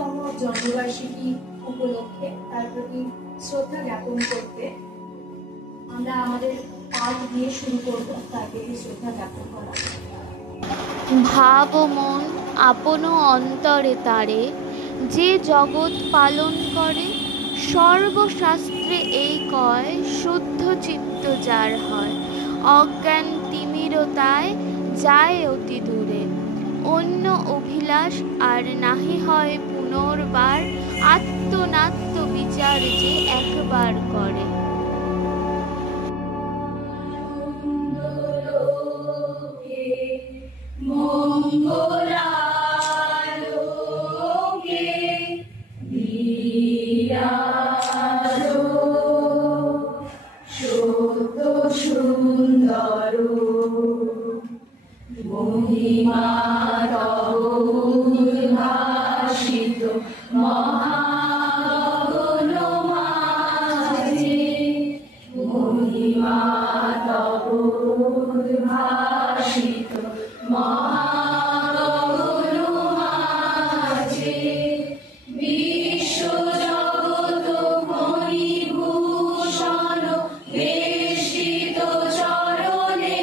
১৫তম জন্মবার্ষিকী উপলক্ষে তার প্রতি শ্রদ্ধা জ্ঞাপন করতে আমরা আমাদের পাঠ দিয়ে শুরু করব। তার প্রতি শ্রদ্ধা জ্ঞাপন করা। ভাব মন আপন অন্তরে তারে, যে জগৎ পালন করে, সর্বশাস্ত্রে এই কয়, শুদ্ধ চিত্ত যার হয়। অজ্ঞান তিমিরতায় যায় অতি দূরে, অন্য অভিলাষ আর নাহি হয় পুনর্বার, আত্মনাত্ম বিচার যে একবার করে। সুন্দর মহিমা তব উদ্ভাসিত মহাগগন মাঝে, মহিমা তব উদ্ভাসিত মহাগগন মাঝে, বিশ্ব জগৎ ফণীভূষণ বেষ্টিত চরণে,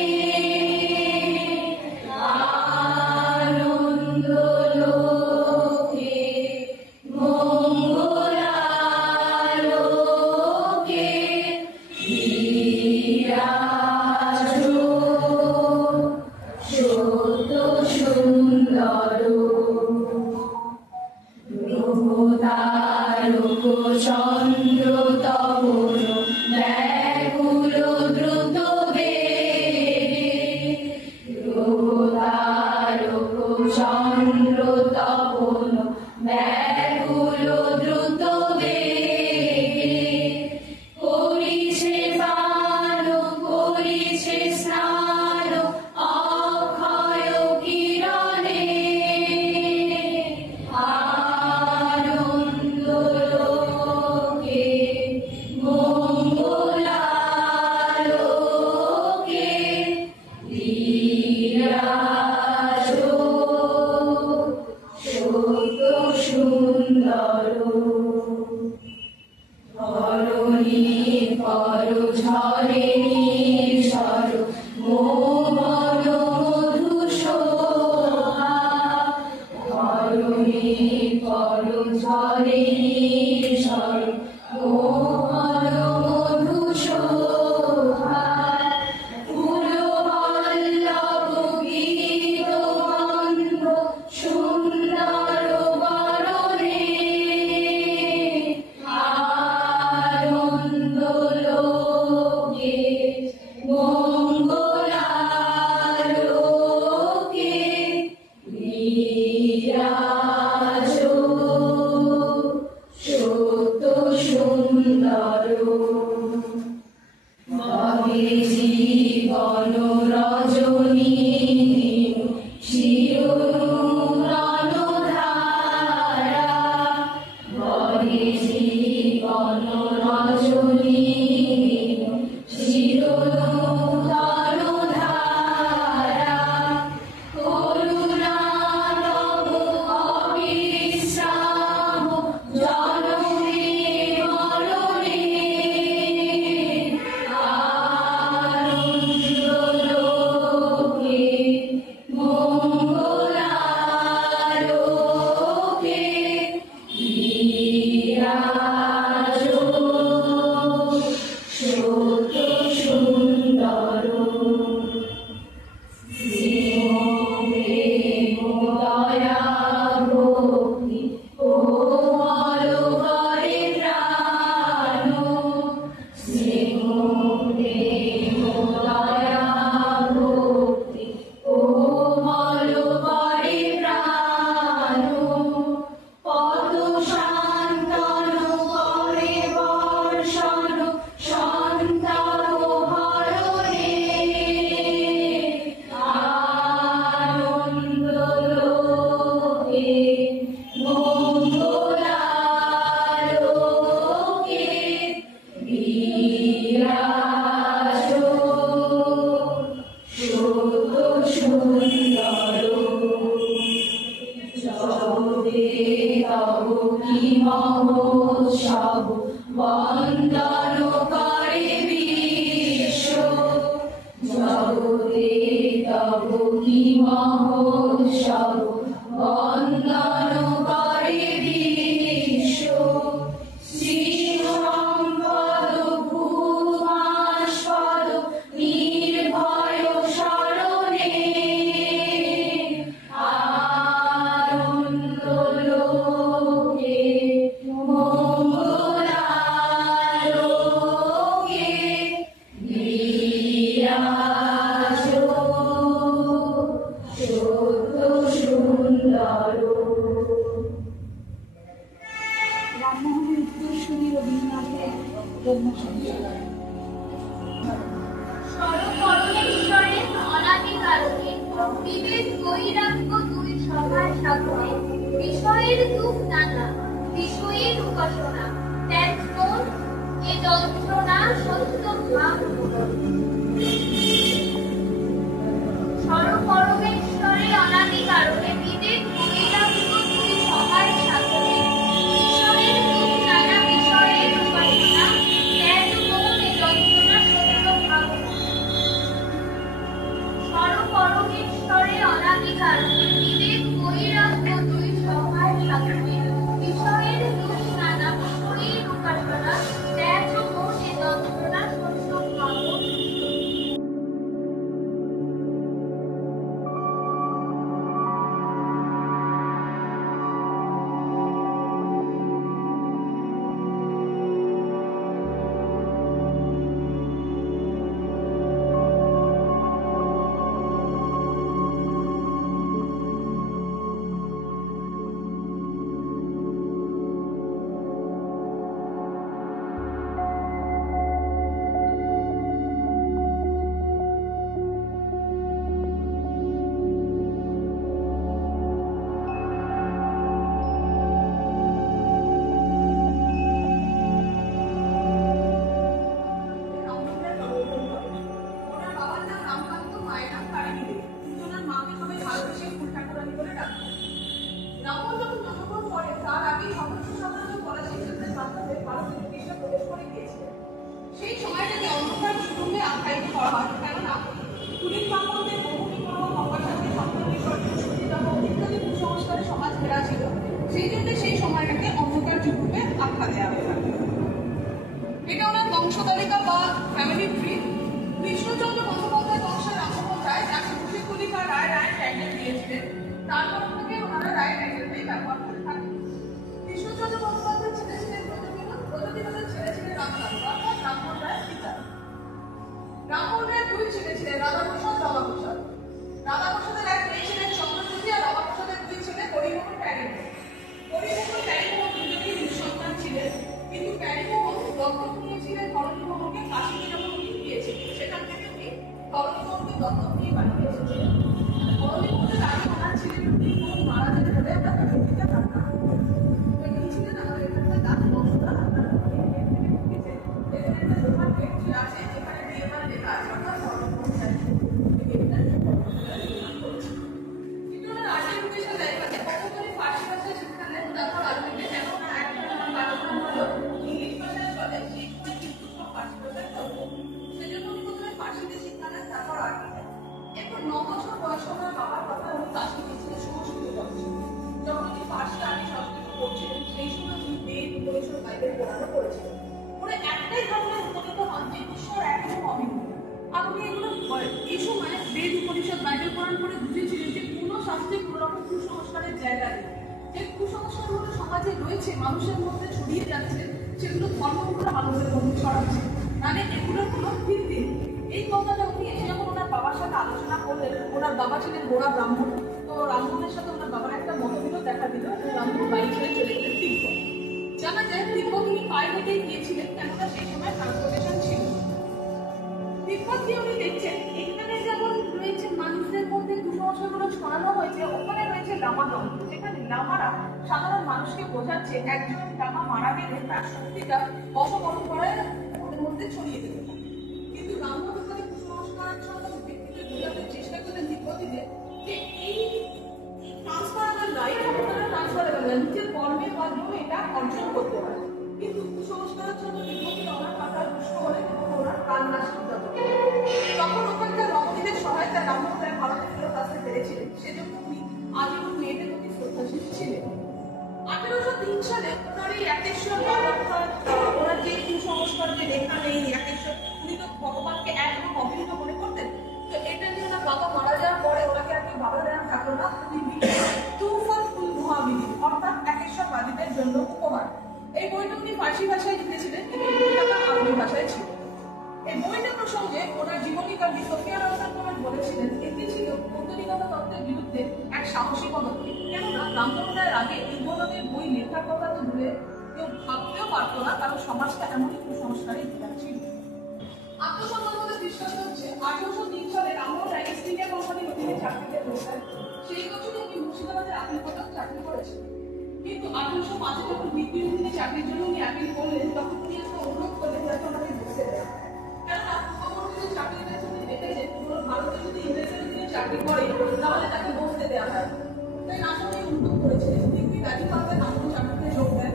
আনন্দ লোকে মঙ্গলালোকে বিরাজ সত্য সুন্দর গ্রহতারক চন্দ্র তপন ব্যাকুল দ্রুত বেগে, গ্রহতারক চন্দ্র তপন ব্যাকুল দ্রুত বেগে, করিছে পান করিছে স্নান অক্ষয় কিরণে, আনন্দ লোকে মঙ্গলালোকে বিরাজ সত্য সুন্দর। ধরণী পর ঝরে নির্ঝর মোহন মধুশোভা, ধরণী পর ঝরে নির্ঝর মোহন মধুশোভা, ফুল পল্লব গীত গন্ধ সুন্দর বরণে, আনন্দ লোকে মঙ্গলালোকে বিরাজ সত্য সুন্দর। ভবে জীবন রজনী শিরোরণধারা, ভবে জীবন রজনী শিরোরণধারা, করুণা তব অবিশ্রাম জনমে মরণে, আনন্দ লোকে মঙ্গলালোকে বিরাজ সত্য সুন্দর। প্রেম দয়া ভক্তি কোমল করে প্রাণ, স্নেহ প্রেম দয়া ভক্তি কোমল করে প্রাণ, পদ শান্তন কি মহোৎসব বন্দন করে বিশ্ব, জগতে তব কি মহোৎসব বন্দন করে বিশ্ব। শ্রীসম্পদ ভূমাস্পদ নির্ভয় শরণে, আনন্দ লোকে মঙ্গলালোকে বিরাজ সত্য সুন্দর। রামমোহনের উত্তরসূরি রবীন্দ্রনাথের ব্রহ্মসংসার। সর্বপরমেশ্বরের অনাদিকারকে বিবেক বৈরাগ্য দুই সভার সাগরে, বিষয়ের দুঃখ নানা বিষয়ের উপাসনা, ত্যাগ মন এ যন্ত্রণা সত্য ভাব। সর্বপরমেশ্বরের অনাদিকারকে বিবেক বৈরাগ্য দুই সভার সাগরে, বিষয়ের দুঃখ নানা বিষয়ের উপাসনা, ত্যাগ মন এ যন্ত্রণা সত্য ভাব। সর্বপরমেশ্বরের অনাদিকারকে বিবেক বৈরাগ্য দুই সভার সাগরে, বিষয়ের দুঃখ নানা বিষয়ের উপাসনা, ত্যাগ মন এ যন্ত্রণা সত্য ভাব। সেই সময়টাকে অন্ধকার যুগে আখ্যায়িত করা হয়, কেননা কুলীন ব্রাহ্মণদের বহুমী করব মহাশান্তি সম্পর্কে সতীদাহ ইত্যাদি কুসংস্কারে সমাজ ঘেরা ছিল। সেই জন্য সেই সময়টাকে অন্ধকার যুগে আখ্যা দেওয়া হয়ে থাকে। এটা ওনার বংশতালিকা বা ফ্যামিলি ট্রি। কৃষ্ণচন্দ্র বন্দ্যোপাধ্যায় বংশের রামমোহন রায়, যাকে মুশিকুলিকা রায় রায় টাইটেল দিয়েছিলেন, তারপর থেকে ওনারা রায় টাইটেলটাই ব্যবহার করে থাকেন। কৃষ্ণচন্দ্র বন্দ্যোপাধ্যায় ছেলে ছিলেন ব্রজবিনোদ, ব্রজবিনোদের ছেলে ছিলেন রামচন্দ্র, অর্থাৎ রামমোহন রায়ের পিতা। রামমোহন রায়ের দুই ছেলে ছিলেন, রাধাপ্রসাদ, রাধাপ্রসাদ। রাধাপ্রসাদের এক মেয়ে ছিলেন চন্দ্রজ্যোতি, আর রাধাপ্রসাদের দুই ছেলে হরিমোহন, প্যারীমোহন। হরিমোহন প্যারীমোহন দুজনেই নিঃসন্তান ছিলেন, কিন্তু প্যারীমোহন দত্তক নিয়েছিলেন হরণীমোহনকে কাশীতে যখন উনি গিয়েছিলেন, সেখান থেকে উনি হরণীমোহনকে দত্তক নিয়ে বাড়িতে এসেছিলেন। হরণীমোহনের আগে ওনার ছিলেন হরিমোহন মারা যেতে হলে আমরা তাকে দিতে পারতাম। তিনি ছিলেন আমাদের এখানকার দাস বংশধর। আপনারা এখানে একটা লোহার গেট আছে, যেখানে বিয়েবার লেখা আছে, অর্থাৎ হরণীমোহন কিন্তু ওনার আর্টের উদ্দেশ্যে জায়গাতে কতগুলি ফার্সি ভাষায় শিক্ষা নেন, তারপর আধুনিকে যেন ওনার একটা কারণ হলো ইংলিশ ভাষায় চলে, সেই সময় কিন্তু সব ফার্সি ভাষায় চলতো। সেজন্য উনি প্রথমে ফার্সিতে শিক্ষা নেন, তারপর আর্টিতে। এরপর 9 বছর বয়সে ওনার বাবার কথা উনি কাশি গিয়েছিলেন সংস্কৃত পড়ছে। যখন উনি ফার্সি আর্টি সংস্কৃত পড়ছিলেন, সেই সময় উনি বেদ, উপনিষদ, বাইবেল পড়ানো করেছিলেন। উনি একটাই ধারণায় উপনীত হন যে ঈশ্বর এক এবং অভিন্ন। আর উনি এগুলো এই সময় বেদ, উপনিষদ, বাইবেল পড়ান করে বুঝেছিলেন যে কোনো শাস্ত্রে কোনো রকম কুসংস্কারের জায়গা নেই। যে কুসংস্কারগুলো সমাজে রয়েছে, মানুষের মধ্যে ছড়িয়ে যাচ্ছে, সেগুলো ধর্মগুলো মানুষের মধ্যে ছড়াচ্ছে, মানে এগুলোর কোনো ভিত্তি নেই। এই কথাটা উনি এসে যখন ওনার বাবার সাথে আলোচনা করলেন, ওনার বাবা ছিলেন গোড়া ব্রাহ্মণ, তো রামমোহনের সাথে ওনার বাবার একটা মতবিরোধ দেখা দিল, রামমোহন বাড়ি ছেড়ে চলে গেলেন তিব্বত। জানা যায় তিব্বত উনি পায়ে হেঁটেই গিয়েছিলেন, কেননা সেই সময় ট্রান্সপোর্টেশন ছিল। তিব্বত গিয়ে উনি দেখছেন এখানে যেমন রয়েছে মানুষদের মধ্যে কুসংস্কারগুলো ছড়ানো হয়েছে, ওখানে রয়েছে লামাতন্ত্র, যেখানে লামারা সাধারণ মানুষকে বোঝাচ্ছে একজন লামা মারা গেলে তার শক্তিটা বংশপরম্পরায় ওদের মধ্যে ছড়িয়ে দেবে। কিন্তু রামমোহন ওখানে কুসংস্কারাচ্ছন্ন ব্যক্তিদের বোঝাতে চেষ্টা করলেন তিব্বতীদের যে এই ট্রান্সফারেবল লাইফ আপনারা ট্রান্সফারেবল না, নিজের কর্মের মাধ্যমে অর্জন করতে পারে। কিন্তু কুসংস্কারের জন্য বিপক্ষে ওনার কথা দুষ্ট হলে কিন্তু ওনার প্রাণ নাশ করতে হবে। তখন ওখানকার রমণীদের সহায়তায় রামমোহন রায় ভারতে ফেরত আসতে পেরেছিলেন, সেজন্য উনি আজীবন মেয়েদের প্রতি শ্রদ্ধাশীল ছিলেন। 1803 সালে ওনার এই একেশ্বর বাদ অর্থাৎ ওনার যে কুসংস্কার যে লেখা নেই একেশ্বর, উনি তো ভগবানকে একদম অভিহিত মনে করতেন। তো এটা নিয়ে ওনার বাবা মারা যাওয়ার পরে ওনাকে আর কি বাবা দেওয়া থাকলো না, উনি তুফান ফুল মহাবিধি অর্থাৎ একেশ্বরবাদীদের জন্য উপহার। এই বইটা উনি ফার্সি ভাষায় লিখেছিলেন, কিন্তু আরবি ভাষায় ছিল। এই বইটা প্রসঙ্গে ওনার জীবনী কবি সোফিয়া রহমান কুমার বলেছিলেন, এটি ছিল পৌত্তলিকতা তত্ত্বের বিরুদ্ধে এক সাহসী পদক্ষেপ। কেননা রামমোহন রায়ের আগে এই ধরনের বই লেখার কথা তো দূরে কেউ ভাবতেও পারতো না, কারণ সমাজটা এমনই কুসংস্কারে ঘেরা ছিল। আত্মসম্মানের দৃষ্টান্ত হচ্ছে 1803 সালে রামমোহন রায় ইস্ট ইন্ডিয়া কোম্পানির অধীনে চাকরিতে বসেন। সেই বছরে উনি মুর্শিদাবাদের আপিল কোর্টে চাকরি করেছেন। কিন্তু 1805 যখন ভিত্তিহীন চাকরির জন্য উনি আপিল করলেন, তখন উনি একটা অনুরোধ করলেন যাতে ওনাকে বসতে দেয়। কেননা পূর্ববর্তী চাকরির জন্য দেখেছেন পুরো ভারতে যদি ইংরেজের অধীনে চাকরি করে তাহলে তাকে বসতে দেওয়া হয়। তাই রামমোহন অনুরোধ করেছিলেন, ডিগ্রি রাজি করতে রামমোহন চাকরিতে যোগ দেন।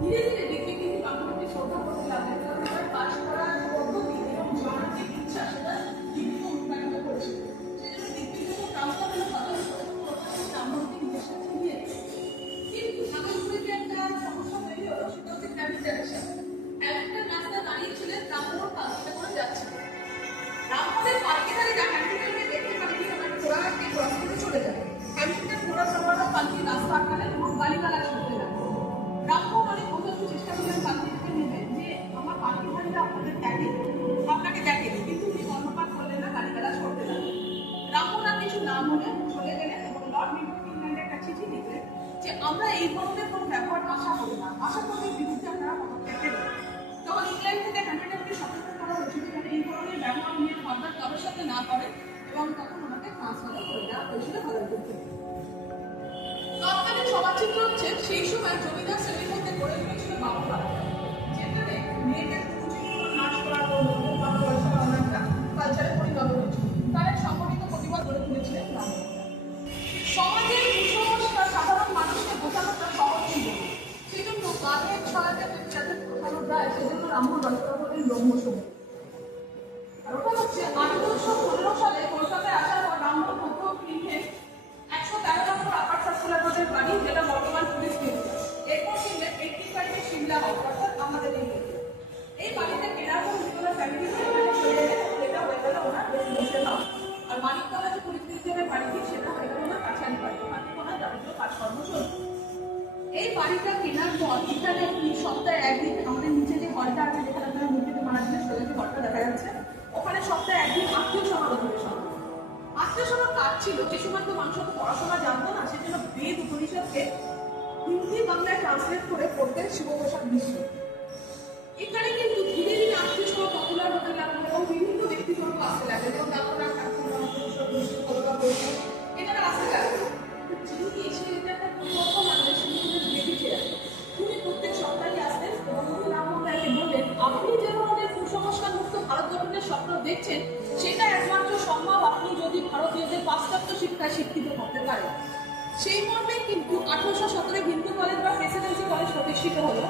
ধীরে ধীরে ডিগ্রি কিন্তু রামমোহনকে শ্রদ্ধা করতে লাগলেন, কারণ তার কাজ করার পদ্ধতি এবং জানার যে ইচ্ছা সেটা ডিগ্রিকে অনুপ্রাণিত করেছিল। সেজন্য ডিগ্রি যখন ট্রান্সফার হলো তখন রামমোহনকে নিজের সাথে নিয়ে কিন্তু ভাগলপুরে একটা সমস্যা তৈরি হলো, সেটা হচ্ছে ট্রাফিক জ্যামের। একটা রাস্তা দাঁড়িয়েছিলেন, রামমোহন পালকিতে করে যাচ্ছিলেন। রামমোহনের পালকি ধারে হ্যামিল্টনকে দেখে পালকি ওনার ঘোড়াকে ক্রস করে চলে যাবে। হ্যামিল্টন ঘোড়া সামলানো পালকি রাস্তা আটকালেন এবং গালিগালাজ করতে লাগলেন। রামমোহন অনেক বোঝানোর চেষ্টা করলেন পালকিটাকে নেবে যে আমার পালকি ধারিটা আপনাকে দেখে, কিন্তু উনি কর্ণপাত করলেন না, গালিগালাজ করতে লাগলেন। রামমোহন আর কিছু না বলে চলে গেলেন এবং লর্ড মিল্টন ইংল্যান্ডের একটা চিঠি লিখলেন যে আমরা এই ধরনের কোনো ব্যবহার আশা করি না, আশা করি বিরুদ্ধে আপনারা পদক্ষেপ নেবেন। তখন ইংল্যান্ড থেকে হ্যামিল্টনকে সতর্ক করা হয়েছিল যেন এই ধরনের ব্যবহার নিয়ে ফার্দার কারোর সাথে না করেন, এবং তখন ওনাকে ট্রান্সফার করে দেওয়া হয়েছিল ভারতবর্ষ থেকে। তৎকালীন সমাজচিত্র হচ্ছে সেই সময় জমিদার শ্রেণীর মধ্যে গড়ে উঠেছিল বাবুপাড়া, যেখানে মেয়েদের নাচ করা কালচারে পরিণত হয়েছিল। তারা সংগঠিত প্রতিবাদ গড়ে তুলেছিলেন রামমোহন। সমাজের কুসংস্কার সাধারণ মানুষকে বোঝানোটা সহজ ছিল, সেই জন্য গানের ছড়াতে যাতে বোঝানো যায় সেজন্য রামমোহন রচনা করলেন ব্রহ্মসঙ্গীত। আর ওটা হচ্ছে 1815 সালে কলকাতায় আসার পর রামমোহন প্রথম লিখে 113 নম্বর আপার সার্কুলার রোডের বাড়ি, যেটা বর্তমান পুলিশ স্টেশন। এরপর কিনলেন 85 সিমলা হাউস, অর্থাৎ আমাদের এই বাড়িতে কেনার পর উত্তরা ফ্যামিলি এটা হয়ে গেল ওনার রেসিডেন্সিয়াল হাউস। আর মানিকতলা যে পুলিশ স্টেশনের বাড়িটি সেটা হয়ে গেল ওনার কাছারি বাড়ি, বাকি ওনার যাবতীয় কাজকর্ম চলছে। এই বাড়িটা কেনার পর এখানে সপ্তাহে একদিন আমাদের নিচে যে হলটা আছে, যেখানে আপনারা মূর্তিতে মারা দিলে সোজা যে হলটা দেখা যাচ্ছে, ওখানে সপ্তাহে একদিন আত্মীয় সমারোহ হয়েছিল। আত্মীয় সমার কাজ ছিল, যে সময় তো মানুষ তো পড়াশোনা জানতো না, সেজন্য বেদ উপনিষদকে হিন্দি বাংলায় ট্রান্সলেট করে পড়তেন শিবপ্রসাদ মিশ্র। এখানে কিন্তু ধীরে ধীরে আত্মীয় সভা পপুলার হতে লাগলো এবং বিভিন্ন ব্যক্তিগত আসতে লাগলো, যেমন ডাক্তার ঠাকুর এটারা আসতে লাগলো। যিনি এসে এটা একটা পরিবর্তন আনলেন দেখেছিলেন, উনি প্রত্যেক সপ্তাহে আসতেন এবং উনি রামমোহন রায়কে বললেন, আপনি যে ধরনের কুসংস্কার মুক্ত ভারত গঠনের স্বপ্ন দেখছেন সেটা একমাত্র সম্ভব আপনি যদি ভারতীয়দের পাশ্চাত্য শিক্ষায় শিক্ষিত করতে পারেন। সেই মর্মে কিন্তু 1817 হিন্দু কলেজ বা প্রেসিডেন্সি কলেজ প্রতিষ্ঠিত হলো,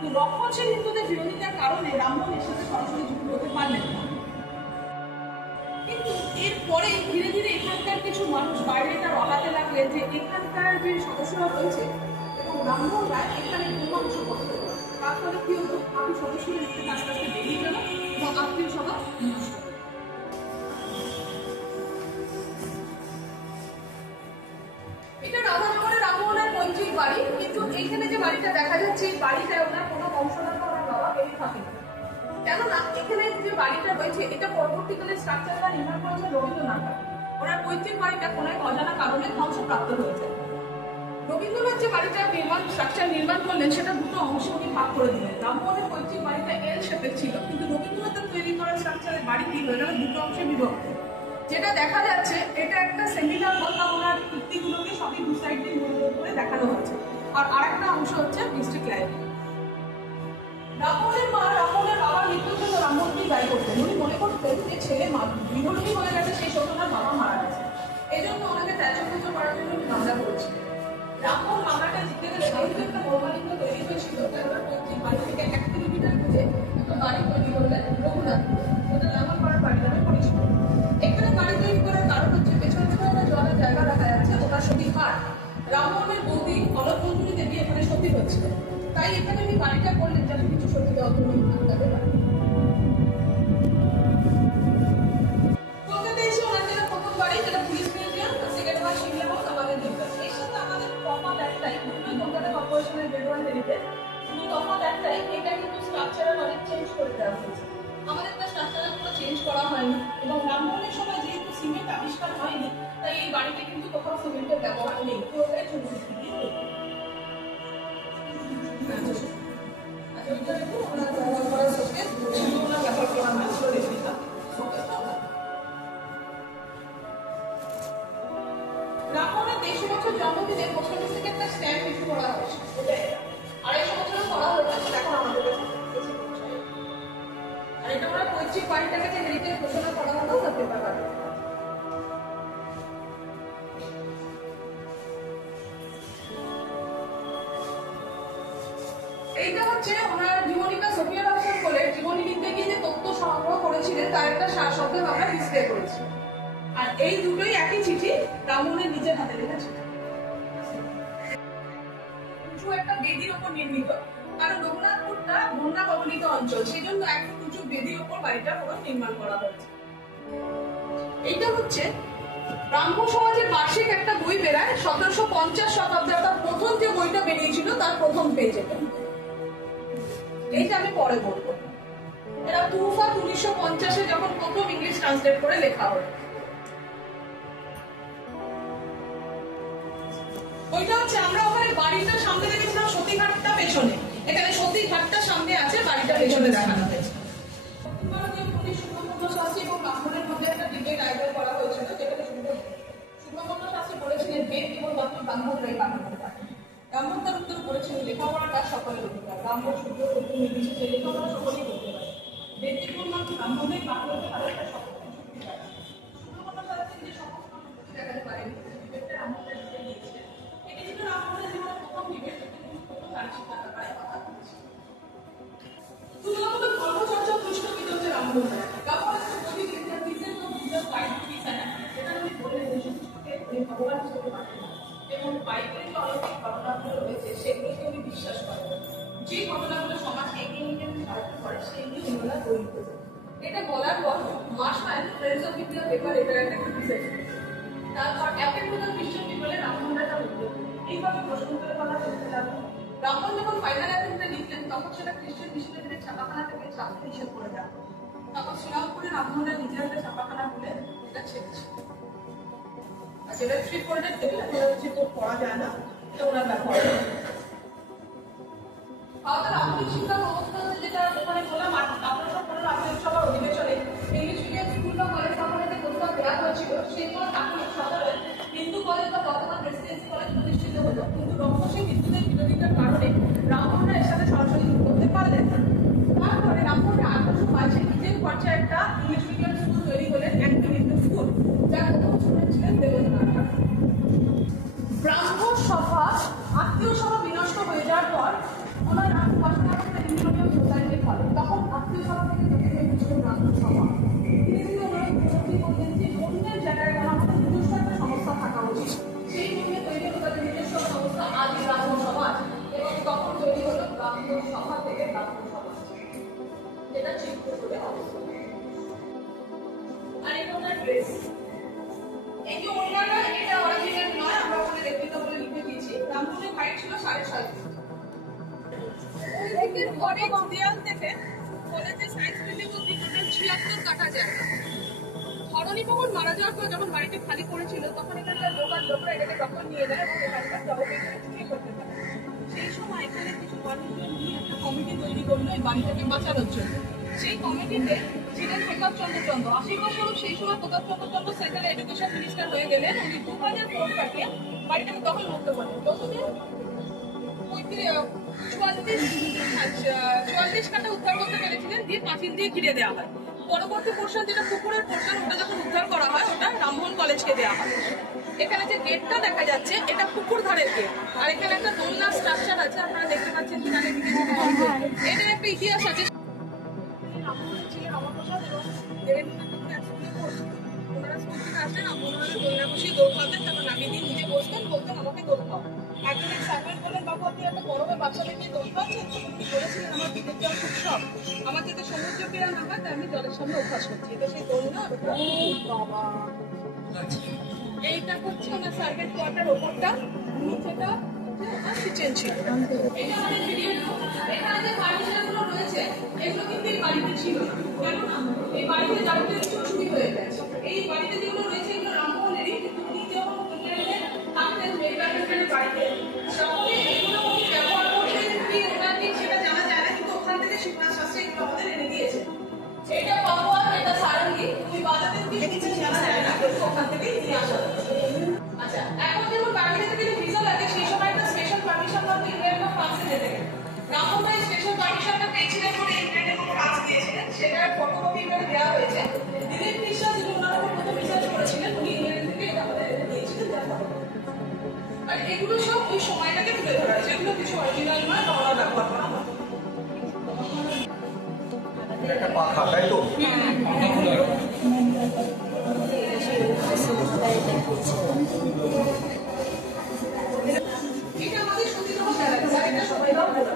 কিন্তু রক্ষণশীল হিন্দুদের বিরোধিতার কারণে রামমোহন এর সাথে সরাসরি যুক্ত হতে পারলেন না। কিন্তু এরপরে ধীরে ধীরে এখানকার কিছু মানুষ বাইরে এটা বলাতে লাগলেন যে এখানকার যে সদস্যরা রয়েছে এবং রামমোহন রায় এখানে মীমাংস করতে পারে, তার ফলে কি হতো, বাকি সদস্যরা এখানে আস্তে আস্তে বেরিয়ে গেল এবং আত্মীয় সভা নষ্ট। এটা রাধানগরের রামমোহনের পৈতৃক বাড়ি, কিন্তু এইখানে যে বাড়িটা দেখা যাচ্ছে এই বাড়িটায় ওনার কোনো বংশধর বা ওনার বাবা কেউ থাকে না। কেননা এখানে যে বাড়িটা রয়েছে এটা পরবর্তীকালে স্ট্রাকচার বা নির্মাণ করেছে রবীন্দ্রনাথ। ওনার পৈতৃক বাড়িটা কোনো এক অজানা কারণে ধ্বংসপ্রাপ্ত হয়েছে। রবীন্দ্রনাথ যে বাড়িটা স্ট্রাকচার নির্মাণ করলেন সেটা দুটো অংশে উনি ভাগ করে দিলেন। রামমোহনের পৈতৃক বাড়িটা এল শেপের ছিল, কিন্তু রবীন্দ্রনাথের তৈরি করা স্ট্রাকচারের বাড়ি কি হয়ে গেল, দুটো অংশে বিভক্ত। যেটা দেখা যাচ্ছে এটা একটা সেমিনার হল, বা ওনার কীর্তিগুলোকে সবই দু সাইড দিয়ে করে দেখানো হচ্ছে, আর আরেকটা অংশ হচ্ছে ডিস্ট্রিক্ট লাইব্রেরি। রামমোহনের মা রামমোহনের বাবার মৃত্যুর জন্য রামমোহনকেই দায়ী করতেন। উনি মনে করতেন যে ছেলে বিধর্মী হয়ে গেছে, সেই সময় ওনার বাবা মারা গেছে, এই জন্য ওনাকে ত্যায্য পুজো করার জন্য মামলা করেছিলেন। রামমোহন মামলাটা জিতে গেলে একটা মর্মালিন্য তৈরি হয়েছিল তাই এখানে উনি বাড়িটা করলেন যাতে কিছু সত্যি অর্থনৈতিক থাকতে পারে। কলকাতায় এসে ওনার যেটা প্রথম বাড়ি সেটা পুলিশ মিউজিয়াম, সেকেন্ড বার সিমলা হাউস, আমাদের দেবদাস। এর সাথে আমাদের তফাৎ একটাই, দুটোই কলকাতা কর্পোরেশনের গ্রেড 1 হেরিটেজ। শুধু তফাৎ একটাই, এটা কিন্তু স্ট্রাকচারাল অনেক চেঞ্জ করে দেওয়া হয়েছে। আমাদের একটা স্ট্রাকচারাল কোনো চেঞ্জ করা হয়নি, এবং রামমোহনের সময় যেহেতু সিমেন্ট আবিষ্কার হয়নি, তাই এই বাড়িতে কিন্তু কোথাও সিমেন্টের ব্যবহার নেই, পুরোটাই চুন দিয়ে তৈরি। রামমোহনের 150 বছর জন্মদিনে পোস্ট অফিস থেকে একটা স্ট্যাম্প ইস্যু করা হয়েছে, 250 বছর করা হয়েছে, এখন আমাদের কাছে। আর এটা আমরা পৈতৃক বাড়িটাকে যে হেরিটেজ ঘোষণা করা হলো তার পেপার বাড়ি। এইটা হচ্ছে ওনার জীবনীকা সোফিয়া রহমান বলে জীবনী লিখতে গিয়ে যে তথ্য সংগ্রহ করেছিলেন তার একটা সারশব্দ আমরা ডিসপ্লে করেছি। আর এই দুটোই একই চিঠি, রামমোহনের নিজের হাতে লেখা চিঠি। উঁচু একটা বেদির ওপর নির্মিত, কারণ রঘুনাথপুরটা বন্যা কবলিত অঞ্চল, সেই জন্য একটা উঁচু বেদির ওপর বাড়িটা পুরো নির্মাণ করা হয়েছে। এইটা হচ্ছে ব্রাহ্ম সমাজের বার্ষিক একটা বই বেরায় 1750 শতাব্দে, অর্থাৎ প্রথম যে বইটা বেরিয়েছিল তার প্রথম পেজ এটা। এইটা আমি পরে বলবো। এটা তুফাত 1950-এ যখন প্রথম ইংলিশ ট্রান্সলেট করে লেখা হয়। ওইটা হচ্ছে আমরা ওখানে বাড়িটার সামনে দেখেছিলাম, সতীঘাটটা পেছনে, এখানে সতীঘাটটা সামনে আছে, বাড়িটা পেছনে দেখানো হয়েছে। সুব্রহ্মণ্য শাস্ত্রী এবং ব্রাহ্মণের মধ্যে একটা ডিবেট আয়োজন করা হয়েছিল, যেখানে সুব্রহ্মণ্য শাস্ত্রী বলেছিলেন বেদ কেবলমাত্র ব্রাহ্মণরাই পালন করতে পারে। ব্রাহ্মণ তার উত্তর করেছিলেন লেখাপড়ার কাজ সকলের অধিকার, ব্রাহ্মণ শূদ্র নির্বিশেষে লেখাপড়া সকলেই করতে পারে, বেদ কেবলমাত্র ব্রাহ্মণরাই পালন করতে পারে, এটা সকলের যুক্তি পারে। সুব্রহ্মণ্য শাস্ত্রী যে সমস্ত দেখাতে পারেন ডিবেটটা রামমোহনের দিকে নিয়েছিলেন। এটা কিন্তু রামমোহনের জীবনের প্রথম ডিবেট, প্রথম আলোচনা ব্যাপারে কথা বলেছে। তুলনামূলক ধর্মচর্চা পৃষ্ঠপোষক হচ্ছে রামমোহন। রামমোহন যদি বিদ্যার্থীদের তো বুঝতে পারে এটা আমি বলে ভগবান হিসেবে মানে না, এবং বাইবেলের যে অলৌকিক ঘটনাগুলো রয়েছে সেগুলোকে উনি বিশ্বাস করেন। যে ঘটনাগুলো সমাজকে এগিয়ে নিতে সাহায্য করে সেগুলি ওনারা তৈরি করেছে। এটা বলার পর Marshman friends of India paper এটার একটা ক্রিটিসাইজ করেছে। তারপর অ্যাপেন্ডুলার খ্রিস্টান পিপলের রামমোহন একটা উত্তর এইভাবে প্রশ্ন করে বলা করতে লাগলো। রামমোহন যখন ফাইনাল অ্যাপেন্ডটা লিখলেন তখন সেটা খ্রিস্টান মিশনারিদের ছাপাখানা থেকে ছাপতে নিষেধ করে দেওয়া। তখন শ্রীরামপুরে রামমোহনের নিজের একটা ছাপাখানা খুলে এটা ছেড়েছে। আর যেটা থ্রি ফোল্ডেড থেকে পড়া যায় না, এটা ওনার ব্যবহার। আমাদের আধুনিক শিক্ষা ব্যবস্থা যেটা ওখানে বললাম, 1815 আধুনিক সভার অধিবেশনে ইংলিশ মিডিয়াম স্কুল বা কলেজ স্থাপনের যে প্রস্তাব দেওয়া হয়েছিল, সেগুলো আধুনিক সদরে হিন্দু কলেজ বা বর্তমান প্রেসিডেন্সি কলেজ প্রতিষ্ঠিত হলো। কিন্তু রক্ষসী হিন্দুদের বিরোধিতার কারণে রামমোহনরা এর সাথে সরাসরি যুক্ত করতে পারলেন না। তারপরে রামমোহনরা 1822-এ নিজের পর্যায়ে একটা ইংলিশ মিডিয়াম স্কুল তৈরি করলেন, অ্যাংলো হিন্দু স্কুল, যার প্রথম স্টুডেন্ট ছিলেন দেবেন্দ্রনাথ ঠাকুর। ব্রাহ্মণ সভা আত্মীয় সভা বিনষ্ট হয়ে যাওয়ার পর ওনার ইন্ডিয়ান সোসাইটি ফলে, তখন আত্মীয় সভা থেকে তৈরি হয়েছিল ব্রাহ্মণ সভা। ধীরে ধীরে ওনারা উপলব্ধি করলেন যে অন্যের জায়গায় আমাদের নিজস্ব একটা সংস্থা থাকা উচিত। সেই জন্য তৈরি হলো তাদের নিজস্ব সংস্থা আদি ব্রাহ্মণ সমাজ, এবং তখন তৈরি হলো ব্রাহ্মণ সভা থেকে ব্রাহ্মণ সমাজ, যেটা চিত্রকূটে অবস্থিত। আর এটা ওনার ড্রেস, এই যে ওনারা এটা অরিজিনাল নয়, আমরা ওখানে রেপ্লিকা বলে লিখে দিয়েছি। রামমোহনের হাইট ছিল 7.5 ফিট। ওই পরে দেয়াল থেকে কলেজের সায়েন্স বিল্ডিং অব্দি টোটাল 76 কাঠা জায়গা। ধরণী মোহন মারা যাওয়ার পর যখন বাড়িটি খালি করেছিল, তখন এখানকার লোকরা এটাকে দখল নিয়ে দেয় এবং এখানকার জবাবদিহিতা চুরি করতে পারে। সেই সময় এখানে কিছু মানুষজন নিয়ে একটা কমিটি তৈরি করলো এই বাড়িটাকে বাঁচানোর জন্য। সেই কমিটিতে ছিলেন প্রতাপচন্দ্র চন্দ্র। আশীর্বাদস্বরূপ সেই সময় প্রতাপচন্দ্র চন্দ্র সেন্ট্রাল এডুকেশন মিনিস্টার হয়ে গেলেন। উনি 2004 সালে বাড়িটাকে দখল করতে পারেন। প্রথমে 44 কাঠা উদ্ধার করতে পেরেছিলেন, দিয়ে পাঁচিল দিয়ে ঘিরে দেওয়া হয়। পরবর্তী পোর্শন যেটা পুকুরের পোর্শন, ওটা যখন উদ্ধার করা হয় ওটা রামমোহন কলেজকে দেওয়া হয়। এখানে যে গেটটা দেখা যাচ্ছে এটা পুকুর ধারের গেট, আর এখানে একটা দোলনা স্ট্রাকচার আছে, আপনারা দেখতে পাচ্ছেন কিনা। এটার একটা ইতিহাস আছে। রামমোহনের ছেলে রামপ্রসাদ এবং দেবেন্দ্রনাথ ঠাকুর একসঙ্গে পড়তেন। ওনারা স্কুল থেকে আসলেন, রামমোহনের দোলনা বসিয়ে দৌড় খাওয়াতেন, তারপর নামিয়ে দিয়ে নিজে বসতেন, বলতেন আমাকে দৌড় খাও। একজন সার্ভেন্ট বললেন, বাবু আপনি এত বড় হয়ে বাচ্চাদের নিয়ে দৌড় খাওয়াচ্ছেন, বলেছিলেন আমার বিলের জল খুব শখ, আমার যাতে সমুদ্র বিড়া না হয় তাই আমি জলের সামনে অভ্যাস করছি। এটা সেই দোল না, বাবা এইটা হচ্ছে আমার সার্ভেন্ট কোয়ার্টার, ওপরটা নিচেটা কিচেন ছিল। এটা আমাদের ভিডিও। এখানে যে ফার্নিচারগুলো রয়েছে এগুলো কিন্তু এই বাড়িতে ছিল না, কেননা এই বাড়িতে যাবতীয় কিছু চুরি হয়ে গেছে। এই বাড়িতে যেগুলো রয়েছে এগুলো রামমোহনেরই, কিন্তু উনি যখন ইংল্যান্ডে থাকতেন মেরিল্যান্ডের বাড়িতে, তখন এগুলো উনি ব্যবহার করতেন কি ওনার ঠিক সেটা জানা যায় না, কিন্তু ওখান থেকে শিবনাথ শাস্ত্রী এগুলো আমাদের এনে দিয়েছে। এটা পাওয়া, এটা সারাঙ্গি, উনি বাজাতে কিছু জানা যায় না, কিন্তু ওখান থেকেই নিয়ে আসা হয়েছে। আচ্ছা, এখন যেমন বাড়িতে যদি ভিসা লাগে সেই সময় একটা স্পেশাল পারমিশন হয়তো ইংল্যান্ড বা ফ্রান্সে যেতে গেলে রামমোহন স্পেশাল পারমিশনটা পেয়েছিলেন বলে ইংল্যান্ডে কোনো কাজ দিয়েছিলেন, সেটার ফটোকপি এখানে দেওয়া হয়েছে। দিলীপ বিশ্বাস যিনি ওনার উপর প্রথম রিসার্চ করেছিলেন, উনি ইংল্যান্ড থেকে এটা আমাদের এনে দিয়েছিলেন। আর এগুলো সব ওই সময়টাকে তুলে ধরা হয়েছে, এগুলো কিছু অরিজিনাল নয় বা ওরা ব্যবহার করা হয়। একটা পাখা, তাই তো? এটা আমাদের সতীদাহ জায়গা, এটা সতীদাহ বলে।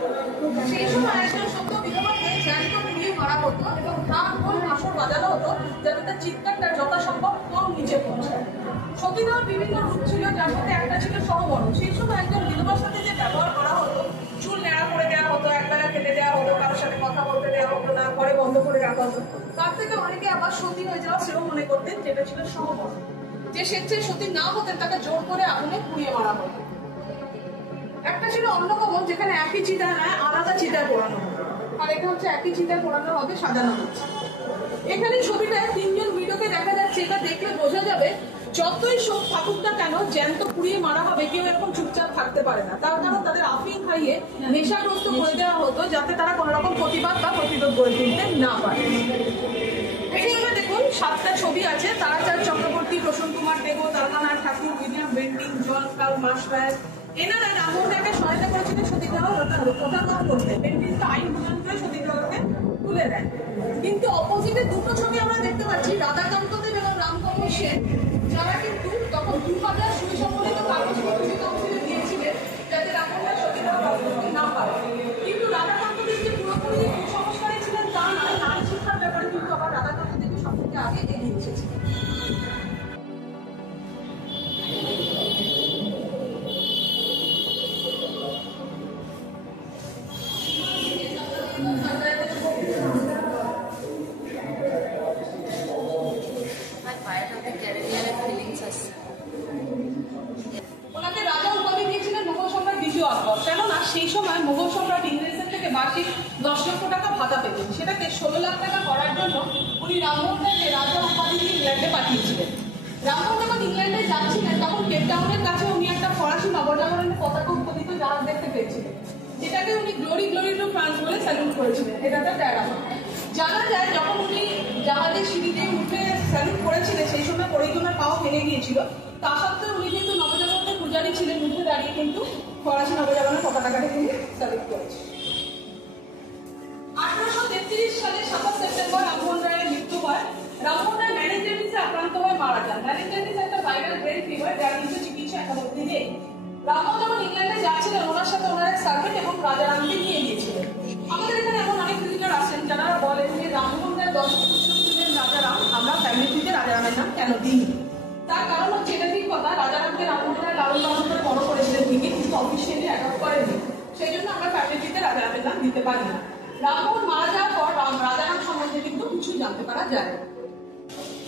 সেই সময় একজন সত্য বিধবাকে জ্যান্ত পুড়িয়ে মারা হতো এবং ঢাক ঢোল আসর বাজানো হতো যাতে তার চিৎকারটা যথাসম্ভব কম নিচে পৌঁছায়। সতীদাহর বিভিন্ন রূপ ছিল, যার মধ্যে একটা ছিল সহমরণ। সেই সময় একজন বিধবার সাথে যে ব্যবহার করা হতো, চুল নেড়া করে দেওয়া হতো, একবেলা কেটে দেওয়া হতো, কারোর সাথে কথা বলতে দেওয়া হতো না, ঘরে বন্ধ করে রাখা হতো। তার থেকে অনেকে আবার সতী হয়ে যাওয়া সেও মনে করতেন, যেটা ছিল সহমরণ। যে স্বেচ্ছায় সতী না হতেন তাকে জোর করে আগুনে পুড়িয়ে মারা হতো। একটা ছিল অন্নভবন, যেখানে একই চিতায় নয় আলাদা চিতায় পোড়ানো হতো, আর এটা হচ্ছে একই চিতায় পোড়ানো হবে, সাজানো হচ্ছে। এখানে ছবিটায় তিনজন ভিডিওকে দেখা যাচ্ছে, এটা দেখলে বোঝা যাবে যতই শোক থাকুক না কেন জ্যান্ত পুড়িয়ে মারা হবে কেউ এরকম চুপচাপ থাকতে পারে না। তার কারণ তাদের আফিং খাইয়ে নেশাগ্রস্ত করে দেওয়া হতো যাতে তারা কোনো রকম প্রতিবাদ বা প্রতিরোধ গড়ে তুলতে না পারে। এখানে দেখুন 7টা ছবি আছে, তারাচাঁদ চক্রবর্তী, প্রসন্ন কুমার দেব, তারকানাথ ঠাকুর, উইলিয়াম বেন্টিং, জন কার্ল মার্শম্যান। এনারা রামমোহনকে সহায়তা করেছিলেন সতীদাহ প্রত্যাহার করতে। বেন্টিং তো আইন প্রদান করে সতীদাহকে তুলে দেন। কিন্তু অপোজিটে দুটো ছবি আমরা দেখতে পাচ্ছি, রাধাকান্ত দেব এবং রামকমল সেন, যারা কিন্তু তখন 2000 সুই সম্বলিত কাগজপত্র কাউন্সিলে দিয়েছিলেন যাতে রামমোহন সতীদাহ করতে না পারে। কিন্তু রাধাকান্ত দেব যে পুরোপুরি কুসংস্কারী ছিলেন তা নয়, নারী শিক্ষার ব্যাপারে কিন্তু আবার রাধাকান্ত দেব সবথেকে আগে এগিয়ে এসেছিলেন। ওনাকে রাজা উপাধি দিয়েছিলেন মুঘল সম্রাট দ্বিতীয় আকবর, কেননা সেই সময় মুঘল সম্রাট ইংরেজদের থেকে বার্ষিক 10 লক্ষ টাকা ভাতা পেতেন। সেটাকে 16 লাখ টাকা করার জন্য উনি রামমোহনকে রাজা উপাধি দিয়ে ইংল্যান্ডে পাঠিয়েছিলেন। রামমোহন যখন ইংল্যান্ডে যাচ্ছিলেন তখন কেপ টাউনের কাছে উনি একটা ফরাসি নবজাগরণের পতাকা উত্তোলিত জাহাজ দেখতে পেয়েছিলেন, যেটাকে উনি গ্লোরি গ্লোরি টু ফ্রান্স বলে স্যালুট করেছিলেন। এটা তার ট্যাগলাইন। জানা যায় যখন উনি জাহাজের সিঁড়িতে উঠে স্যালুট করেছিলেন সেই সময় পরিজনের পাও ভেঙে গিয়েছিল। তা সত্ত্বেও উনি কিন্তু নবজাগরণের পূজারী ছিলেন, উঠে দাঁড়িয়ে কিন্তু ফরাসি নবজাগরণের পতাকাটাকে তিনি স্যালুট করেছেন। 1833 সালে 27 সেপ্টেম্বর রামমোহন রায়ের মৃত্যু হয়। রামমোহন রায় ম্যানেঞ্জাইটিসে আক্রান্ত হয়ে মারা যান। ম্যানেঞ্জাইটিস একটা ভাইরাল ব্রেন ফিভার, যার কিন্তু চিকিৎসা এখনো অবধি নেই। রামমোহন যখন ইংল্যান্ডে যাচ্ছিলেন ওনার সাথে ওনার এক সার্ভেন্ট এবং রাজারামকে নিয়ে গিয়েছিলেন। আমাদের এখানে এমন অনেক ক্রিকেটার আসেন যারা বলেন যে রামমোহন রায় 10 পুত্র ছিলেন রাজারাম, আমরা ফ্যামিলিতে রাজারামের নাম কেন দিই? তার কারণ হচ্ছে এটা ঠিক কথা, রাজারামকে রামমোহন রায় লালন পালন করে বড় করেছিলেন ঠিকই, কিন্তু অফিসিয়ালি অ্যাডপ্ট করেননি। সেই জন্য আমরা ফ্যামিলিতে রাজারামের নাম দিতে পারি না। রামমোহন মারা যাওয়ার পর রাজারাম সম্বন্ধে কিন্তু কিছু জানতে পারা যায়।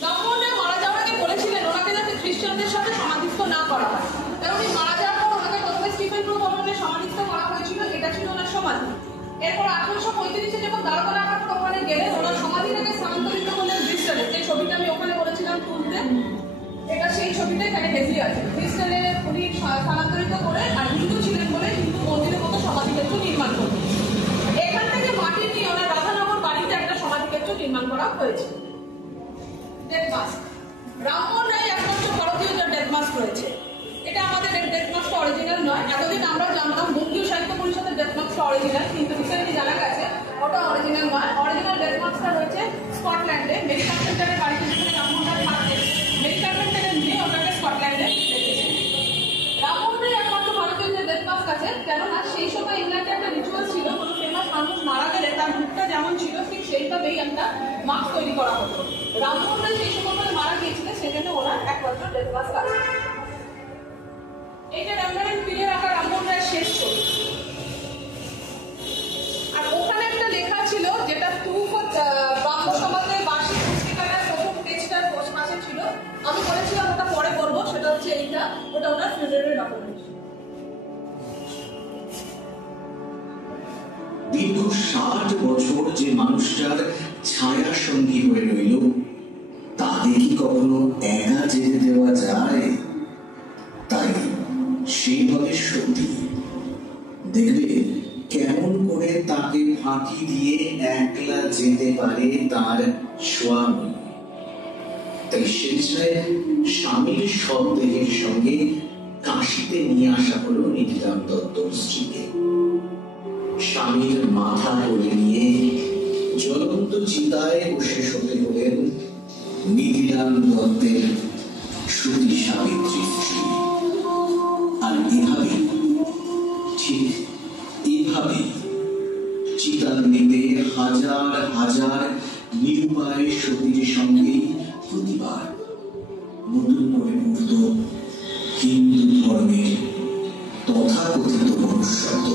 রামমোহন রায় মারা যাওয়ার আগে বলেছিলেন ওনাকে যাতে খ্রিস্টানদের সাথে সমাধিস্থ না করা হয়, কারণ উনি মারা যাওয়ার পর ওনাকে প্রথমে স্টিফেন গ্রুপ ভবনে সমাধিস্থ করা হয়েছিল, এটা ছিল ওনার সমাধি। এরপর 1835-এ যখন দ্বারকা ঠাকুর ওখানে গেলেন ওনার সমাধিটাকে স্থানান্তরিত করলেন ব্রিস্টলে। যে ছবিটা আমি ওখানে বলেছিলাম তুলতে, এটা সেই ছবিটা এখানে হেজি আছে। ব্রিস্টলে উনি স্থানান্তরিত করে, আর হিন্দু ছিলেন বলে হিন্দু মন্দিরের মতো সমাধিক্ষেত্র নির্মাণ করলেন। এখান থেকে মাটি নিয়ে ওনার রাধানগর বাড়িতে একটা সমাধিক্ষেত্র নির্মাণ করা হয়েছে। ডেথ মাস্ক, রামমোহন রায় একমাত্র ভারতীয় যার ডেথ মাস্ক রয়েছে। এটা আমাদের ডেথ মাস্কটা অরিজিনাল নয়। এতদিন আমরা জানতাম বঙ্গীয় সাহিত্য পরিষদের ডেথ মাস্কটা অরিজিনাল, কিন্তু রিসেন্টলি জানা গেছে ওটা অরিজিনাল নয়। অরিজিনাল ডেথ মাস্কটা রয়েছে স্কটল্যান্ডে, মেরি কার্পেন্টারের বাড়িতে, যেখানে রামমোহন রায় থাকতেন। মেরি কার্পেন্টারের নিয়ে ওটাকে স্কটল্যান্ডে রেখেছে। রামমোহন রায় একমাত্র ভারতীয় যে ডেথ মাস্ক আছে, কেননা সেই সময় ইংল্যান্ডে একটা রিচুয়াল ছিল, এইভাবেই একটা মাস্ক তৈরি করা হতো। রামমোহন রায় সেই সময় মারা গিয়েছিলেন, সেজন্য ওনার একমাত্র ডেথ মাস্ক আছে। এইটা রেমব্রান্ডের পিলের আঁকা রামমোহন রায়ের শেষ ছবি। আর ওখানে একটা লেখা ছিল যেটা ব্রাহ্ম সমাজের বার্ষিক পুস্তিকাটার প্রথম পেজটার পাশে ছিল, আমি বলেছিলাম ওটা পরে করবো, সেটা হচ্ছে এইটা, ওটা ওনার ফিউনারাল ডকুমেন্ট। দীর্ঘ 60 বছর যে মানুষটার ছায়া সঙ্গী হয়ে রইল, তাকে কি কখনো একা যেতে দেওয়া যায়? তাই সেই বলে সত্যি দেখবে কেমন করে তাকে ফাঁকি দিয়ে একলা যেতে পারে তার স্বামী। তাই স্বেচ্ছায় স্বামীর সন্দেহের সঙ্গে কাশিতে নিয়ে আসা হলো নিধিরাম দত্তর স্ত্রীকে। স্বামীর মাথা করে নিয়ে জ্বলন্ত চিতায় বসে শোতে হলেন নিধিরাম দত্তের সতী সাবিত্রী স্ত্রী। আর এভাবে, ঠিক এভাবে চিতার নিতে হাজার হাজার নিরুপায় সতীর সঙ্গে প্রতিবার নতুন করে উঠত হিন্দু ধর্মের তথাকথিত মনুষ্যত্ব।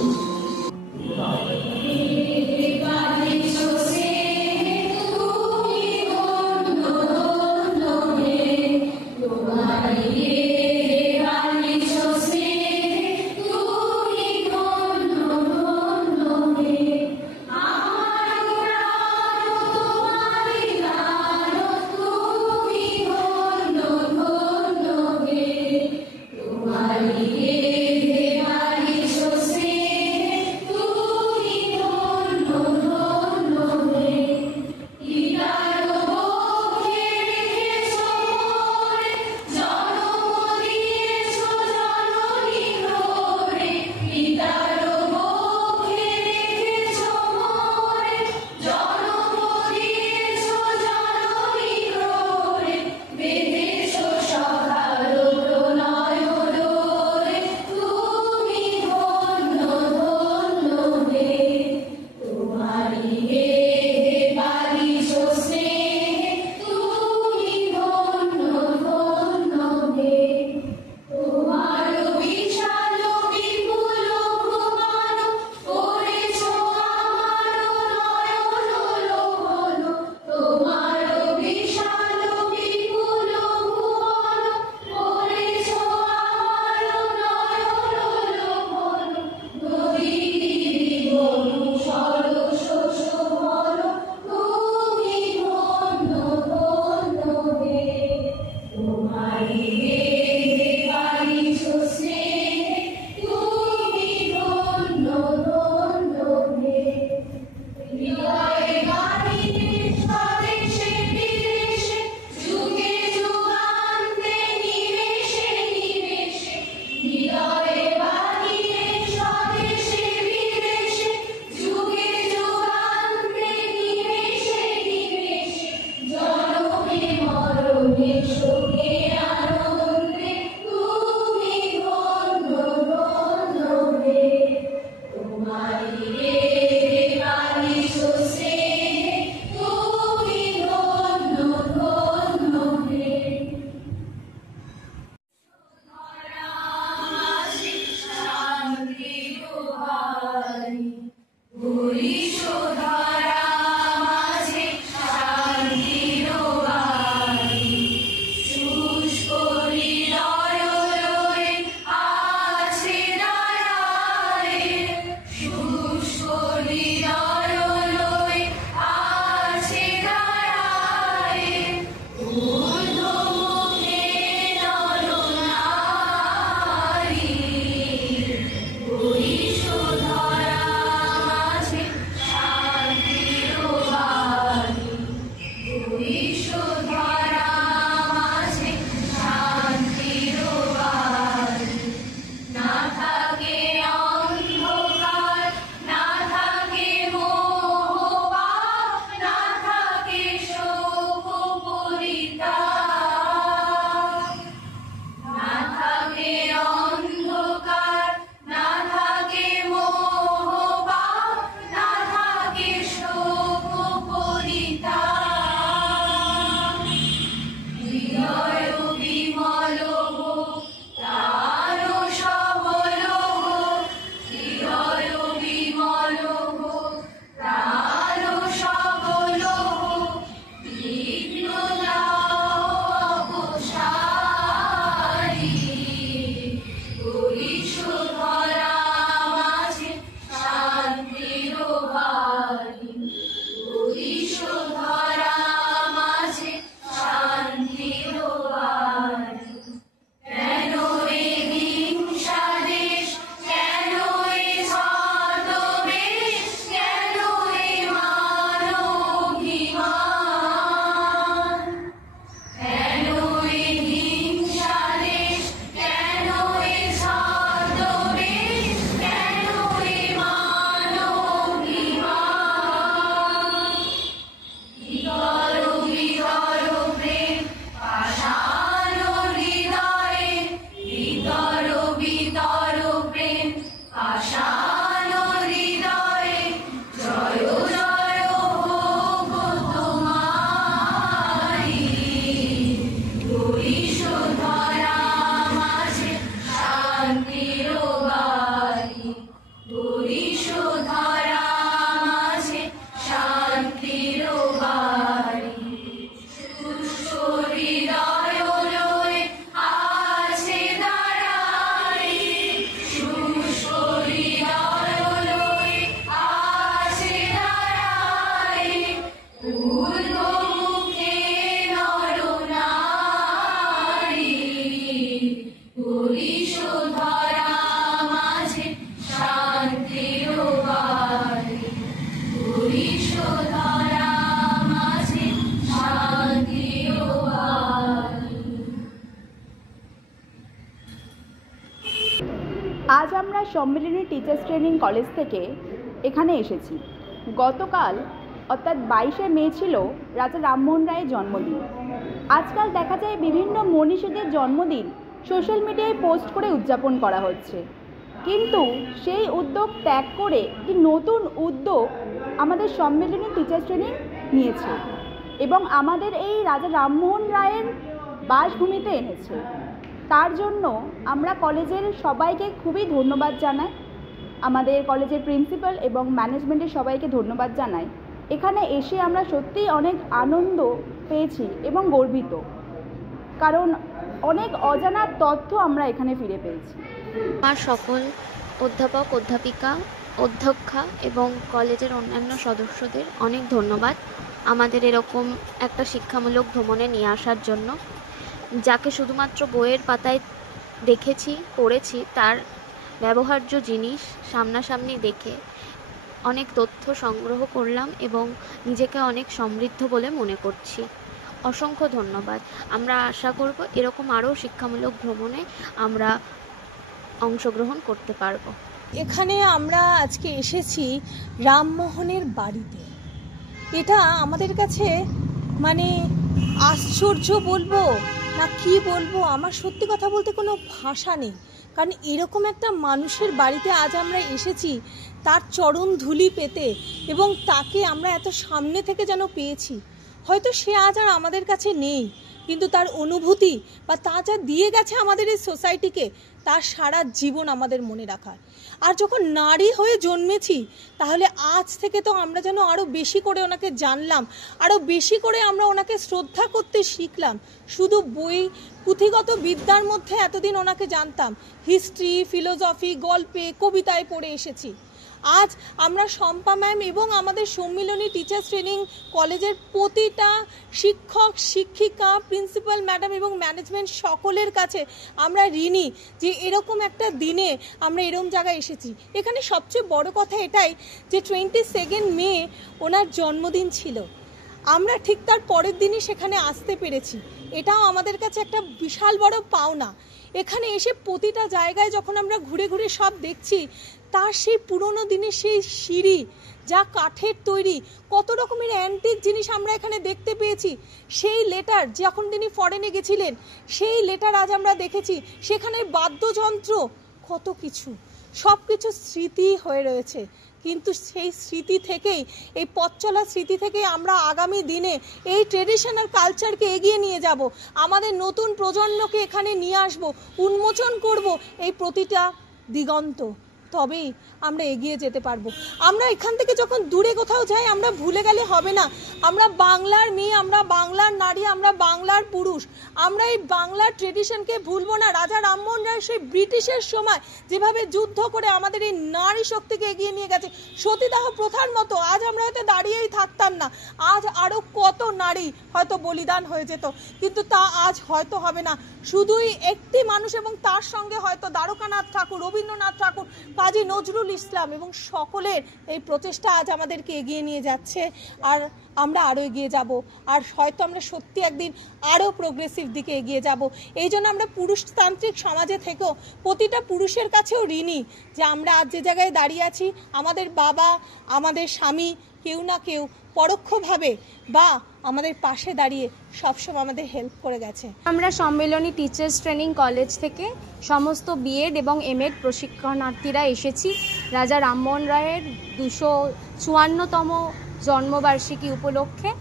সম্মিলনী টিচার্স ট্রেনিং কলেজ থেকে এখানে এসেছি। গতকাল অর্থাৎ 22শে মে ছিল রাজা রামমোহন রায়ের জন্মদিন। আজকাল দেখা যায় বিভিন্ন মনীষীদের জন্মদিন সোশ্যাল মিডিয়ায় পোস্ট করে উদযাপন করা হচ্ছে, কিন্তু সেই উদ্যোগ ত্যাগ করে একটি নতুন উদ্যোগ আমাদের সম্মিলনী টিচার্স ট্রেনিং নিয়েছে এবং আমাদের এই রাজা রামমোহন রায়ের বাসভূমিতে এনেছে। তার জন্য আমরা কলেজের সবাইকে খুবই ধন্যবাদ জানাই, আমাদের কলেজের প্রিন্সিপাল এবং ম্যানেজমেন্টের সবাইকে ধন্যবাদ জানাই। এখানে এসে আমরা সত্যিই অনেক আনন্দ পেয়েছি এবং গর্বিত, কারণ অনেক অজানা তথ্য আমরা এখানে ফিরে পেয়েছি। আমার সকল অধ্যাপক, অধ্যাপিকা, অধ্যক্ষা এবং কলেজের অন্যান্য সদস্যদের অনেক ধন্যবাদ আমাদের এরকম একটা শিক্ষামূলক ভ্রমণে নিয়ে আসার জন্য। যাকে শুধুমাত্র বইয়ের পাতায় দেখেছি, পড়েছি, তার ব্যবহার্য জিনিস সামনাসামনি দেখে অনেক তথ্য সংগ্রহ করলাম এবং নিজেকে অনেক সমৃদ্ধ বলে মনে করছি। অসংখ্য ধন্যবাদ। আমরা আশা করব এরকম আরও শিক্ষামূলক ভ্রমণে আমরা অংশগ্রহণ করতে পারবো। এখানে আমরা আজকে এসেছি রামমোহনের বাড়িতে। এটা আমাদের কাছে মানে আশ্চর্য বলবো না কি বলবো, আমার সত্যি কথা বলতে কোনো ভাষা নেই। কারণ এরকম একটা মানুষের বাড়িতে আজ আমরা এসেছি, তার চরণ ধুলি পেতে, এবং তাকে আমরা এত সামনে থেকে যেন পেয়েছি। হয়তো সে আজ আর আমাদের কাছে নেই, কিন্তু তার অনুভূতি বা তা যা দিয়ে গেছে আমাদের এই সোসাইটিকে, তার সারা জীবন আমাদের মনে রাখার। আর যখন নারী হয়ে জন্মেছি, তাহলে আজ থেকে তো আমরা যেন আরও বেশি করে ওনাকে জানলাম, আরও বেশি করে আমরা ওনাকে শ্রদ্ধা করতে শিখলাম। শুধু বই পুঁথিগত বিদ্যার মধ্যে এতদিন ওনাকে জানতাম, হিস্ট্রি, ফিলোসফি, গল্পে, কবিতায় পড়ে এসেছি। আজ আমরা শম্পা ম্যাম এবং আমাদের সম্মিলনী টিচার্স ট্রেনিং কলেজের প্রতিটা শিক্ষক, শিক্ষিকা, প্রিন্সিপাল ম্যাডাম এবং ম্যানেজমেন্ট সকলের কাছে আমরা ঋণী যে এরকম একটা দিনে আমরা এরকম জায়গায় এসেছি। এখানে সবচেয়ে বড় কথা এটাই যে 22 মে ওনার জন্মদিন ছিল, আমরা ঠিক তার পরের দিনই সেখানে আসতে পেরেছি। এটাও আমাদের কাছে একটা বিশাল বড় পাওনা। এখানে এসে প্রতিটা জায়গায় যখন আমরা ঘুরে ঘুরে সব দেখছি, তার সেই পুরনো দিনের সেই সিঁড়ি যা কাঠের তৈরি, কত রকমের অ্যান্টিক জিনিস আমরা এখানে দেখতে পেয়েছি। সেই লেটার যখন তিনি ফরেনে গেছিলেন, সেই লেটার আজ আমরা দেখেছি। সেখানে বাদ্যযন্ত্র, কত কিছু, সব কিছু স্মৃতি হয়ে রয়েছে। কিন্তু সেই স্মৃতি থেকেই, এই পথ চলা স্মৃতি থেকেই আমরা আগামী দিনে এই ট্রেডিশনাল কালচারকে এগিয়ে নিয়ে যাব, আমাদের নতুন প্রজন্মকে এখানে নিয়ে আসব, উন্মোচন করব এই প্রতিটা দিগন্ত। তবেই আমরা এগিয়ে যেতে পারবো। আমরা এখান থেকে যখন দূরে কোথাও যাই, আমরা ভুলে গেলে হবে না, আমরা বাংলার মেয়ে, আমরা বাংলার নারী, আমরা বাংলার পুরুষ। আমরা এই বাংলার ট্রেডিশনকে ভুলবো না। রাজা রামমোহন রায় সেই ব্রিটিশের সময় যেভাবে যুদ্ধ করে আমাদের এই নারী শক্তিকে এগিয়ে নিয়ে গেছে, সতীদাহ প্রথার মতো আজ আমরা হয়তো দাঁড়িয়েই থাকতাম না, আজ আরও কত নারী হয়তো বলিদান হয়ে যেত, কিন্তু তা আজ হয়তো হবে না। শুধুই একটি মানুষ এবং তার সঙ্গে হয়তো দ্বারকানাথ ঠাকুর, রবীন্দ্রনাথ ঠাকুর, কাজী নজরুল ইসলাম এবং সকলের এই প্রচেষ্টা আজ আমাদেরকে এগিয়ে নিয়ে যাচ্ছে। আর আমরা আরও এগিয়ে যাব, আর হয়তো আমরা সত্যি একদিন আরও প্রোগ্রেসিভ দিকে এগিয়ে যাব। এই জন্য আমরা পুরুষতান্ত্রিক সমাজে থেকেও প্রতিটা পুরুষের কাছেও ঋণী যে আমরা আজ যে জায়গায় দাঁড়িয়ে আছি, আমাদের বাবা, আমাদের স্বামী, কেউ না কেউ পরোক্ষভাবে বা আমাদের পাশে দাঁড়িয়ে সবসময় আমাদের হেল্প করে গেছে। আমরা সম্মিলনী টিচার্স ট্রেনিং কলেজ থেকে সমস্ত বিএড এবং এমএড প্রশিক্ষণার্থীরা এসেছি রাজা রামমোহন রায়ের 254তম জন্মবার্ষিকী উপলক্ষে,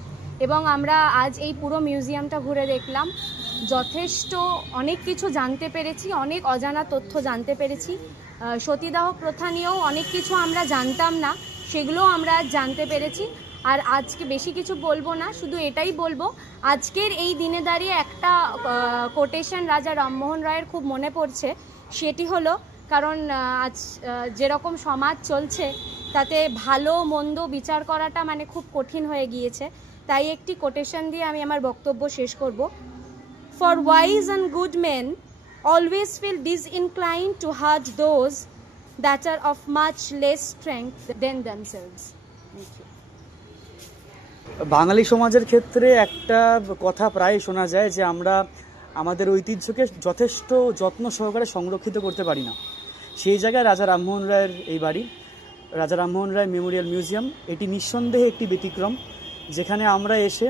এবং আমরা আজ এই পুরো মিউজিয়ামটা ঘুরে দেখলাম। যথেষ্ট অনেক কিছু জানতে পেরেছি, অনেক অজানা তথ্য জানতে পেরেছি। সতীদাহ প্রথা নিয়েও অনেক কিছু আমরা জানতাম না, সেগুলোও আমরা জানতে পেরেছি। আর আজকে বেশি কিছু বলবো না, শুধু এটাই বলবো, আজকের এই দিনে দাঁড়িয়ে একটা কোটেশন রাজা রামমোহন রায়ের খুব মনে পড়ছে। সেটি হলো, কারণ আজ যেরকম সমাজ চলছে তাতে ভালো মন্দ বিচার করাটা মানে খুব কঠিন হয়ে গিয়েছে, তাই একটি কোটেশন দিয়ে আমি আমার বক্তব্য শেষ করব। For wise and good men always feel disinclined to hurt those that are of much less strength than themselves. Thank you. বাঙালি সমাজের ক্ষেত্রে একটা কথা প্রায় শোনা যায় যে আমরা আমাদের ঐতিহ্যকে যথেষ্ট যত্ন সহকারে সংরক্ষিত করতে পারি না। সেই জায়গায় রাজা রামমোহন রায়ের এই বাড়ি, রাজা রামমোহন রায় মেমোরিয়াল মিউজিয়াম, এটি নিঃসন্দেহে একটি ব্যতিক্রম, যেখানে আমরা এসে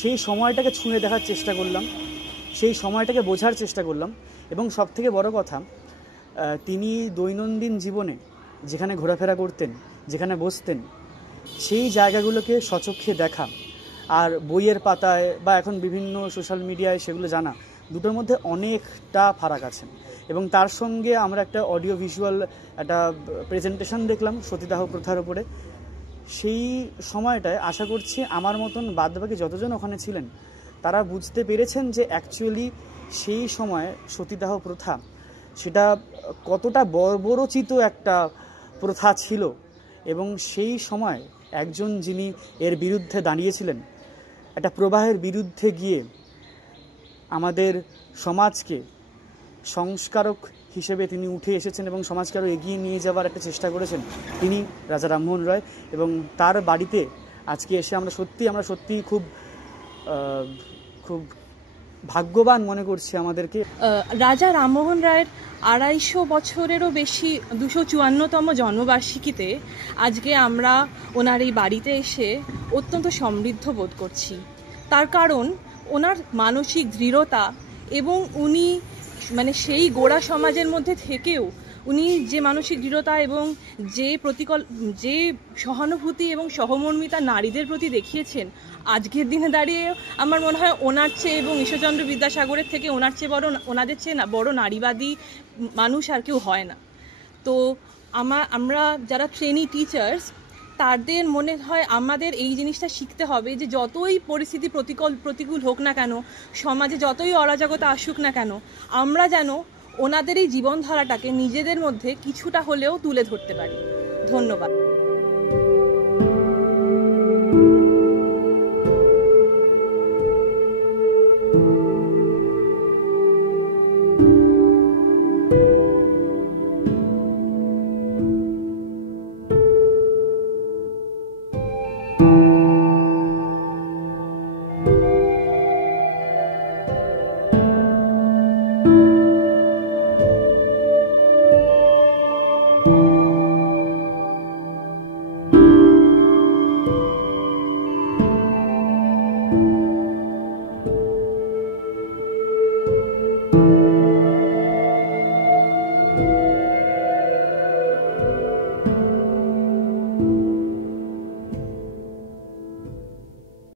সেই সময়টাকে ছুঁয়ে দেখার চেষ্টা করলাম, সেই সময়টাকে বোঝার চেষ্টা করলাম। এবং সবথেকে বড় কথা, তিনি দৈনন্দিন জীবনে যেখানে ঘোরাফেরা করতেন, যেখানে বসতেন, সেই জায়গাগুলোকে সচক্ষে দেখা আর বইয়ের পাতায় বা এখন বিভিন্ন সোশ্যাল মিডিয়ায় সেগুলো জানা, দুটোর মধ্যে অনেকটা ফারাক আছে। এবং তার সঙ্গে আমরা একটা অডিও ভিজুয়াল একটা প্রেজেন্টেশন দেখলাম সতীদাহ প্রথার উপরে। সেই সময়টায় আশা করছি আমার মতন বাদবাকি যতজন ওখানে ছিলেন তারা বুঝতে পেরেছেন যে অ্যাকচুয়ালি সেই সময় সতীদাহ প্রথা সেটা কতটা বর্বরচিত একটা প্রথা ছিল। এবং সেই সময় একজন যিনি এর বিরুদ্ধে দাঁড়িয়েছিলেন, একটা প্রবাহের বিরুদ্ধে গিয়ে আমাদের সমাজকে সংস্কারক হিসেবে তিনি উঠে এসেছেন এবং সমাজকে আরও এগিয়ে নিয়ে যাওয়ার একটা চেষ্টা করেছেন, তিনি রাজা রামমোহন রায়। এবং তার বাড়িতে আজকে এসে আমরা সত্যি খুব খুব ভাগ্যবান মনে করছি আমাদেরকে। রাজা রামমোহন রায়ের 250 বছরেরও বেশি 254তম জন্মবার্ষিকীতে আজকে আমরা ওনার এই বাড়িতে এসে অত্যন্ত সমৃদ্ধ বোধ করছি। তার কারণ ওনার মানসিক দৃঢ়তা এবং উনি সেই গোড়া সমাজের মধ্যে থেকেও উনি যে মানসিক দৃঢ়তা এবং যে সহানুভূতি এবং সহমর্মিতা নারীদের প্রতি দেখিয়েছেন, আজকের দিনে দাঁড়িয়ে আমার মনে হয় ওনার চেয়ে এবং ঈশ্বরচন্দ্র বিদ্যাসাগরের থেকে ওনাদের চেয়ে বড় নারীবাদী মানুষ আর কেউ হয় না। তো আমরা যারা ট্রেনি টিচার্স, তাদের মনে হয় আমাদের এই জিনিসটা শিখতে হবে যে যতই পরিস্থিতি প্রতিকূল হোক না কেন, সমাজে যতই অরাজকতা আসুক না কেন, আমরা যেন ওনাদের এই জীবনধারাটাকে নিজেদের মধ্যে কিছুটা হলেও তুলে ধরতে পারি। ধন্যবাদ।